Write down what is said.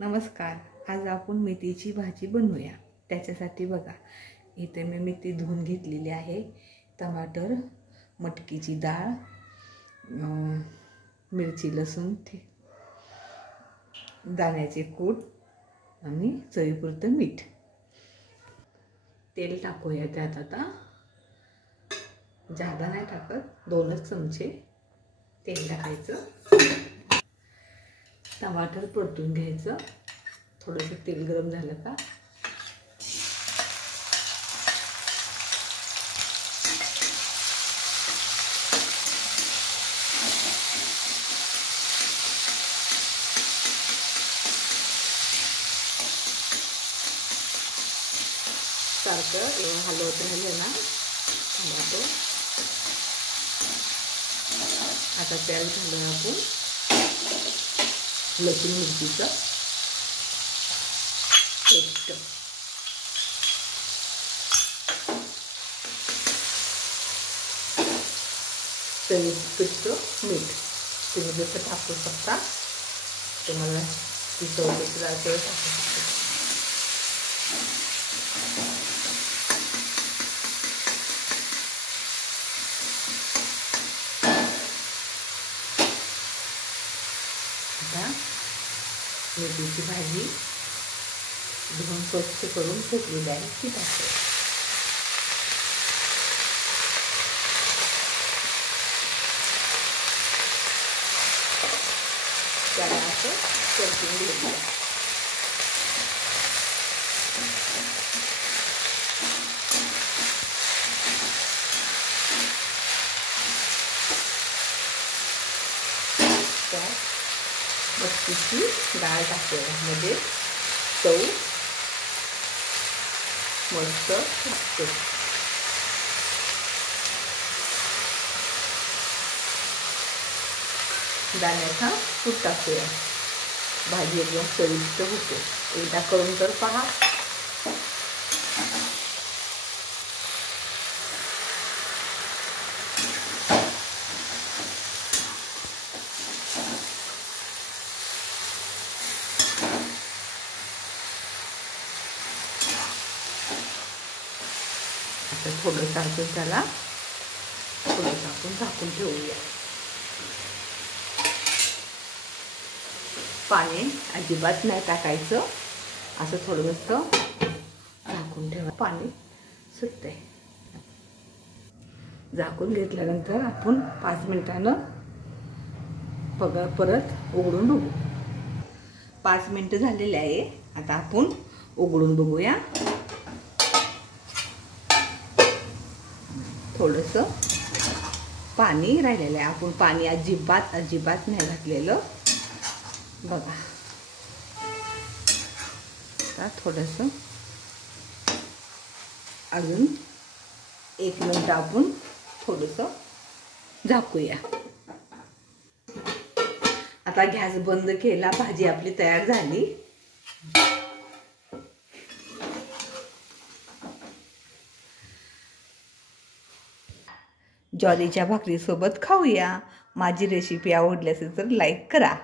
नमस्कार. आज आपण मेथीची भाजी बनवूया. त्याच्यासाठी बघा, इथे मी मेथी धुवून घेतलेली आहे. टमाटर, मटकीची डाळ, मिरची, लसूण, दाण्याचे कूट आणि चवीपुरतं मीठ. तेल टाकूया त्यात. आता जादा नाही टाकत, 2 चमचे तेल टाकायचं. टमाटर परतून घ्यायचं. थोडंसं तेल गरम झालं का सारखं हलवत राहिलं ना टमाटो. आता त्यात घालूया आपण लसूण मिरचीचं पेस्ट, चवीपुरतं मीठ. तुम्ही जसं टाकू शकता, तुम्हाला ती चव टाकू शकता. आता मेथीची भाजी धुवून स्वच्छ करून फेकलेली आहे ती टाकते. त्याला असं परतून घेऊया. मटकीची डाळ टाकूया, म्हणजे चव मस्त लागते. दाण्याचा कूट टाकूया, भाजी एकदम चविष्ट होते. एकदा करून तर पहा. थोडंसं आपण त्याला थोडंसं आपण झाकून ठेवूया. पाणी अजिबात नाही टाकायचं, असं थोडंसं झाकून ठेवा. पाणी सुटते. झाकून घेतल्यानंतर आपण 5 मिनिटानं परत उघडून बघू. 5 मिनिटं झालेले आहे. आता आपण उघडून बघूया. थोडंसं पाणी राहिलेलं आहे. आपण पाणी अजिबात नाही घातलेलं बघा. आता थोडंसं अजून 1 मिनिट आपण थोडंसं झाकूया. आता गॅस बंद केला. भाजी आपली तयार झाली. ज्वारीच्या भाकरीसोबत खाऊया. माझी रेसिपी आवडली असेल तर लाईक करा.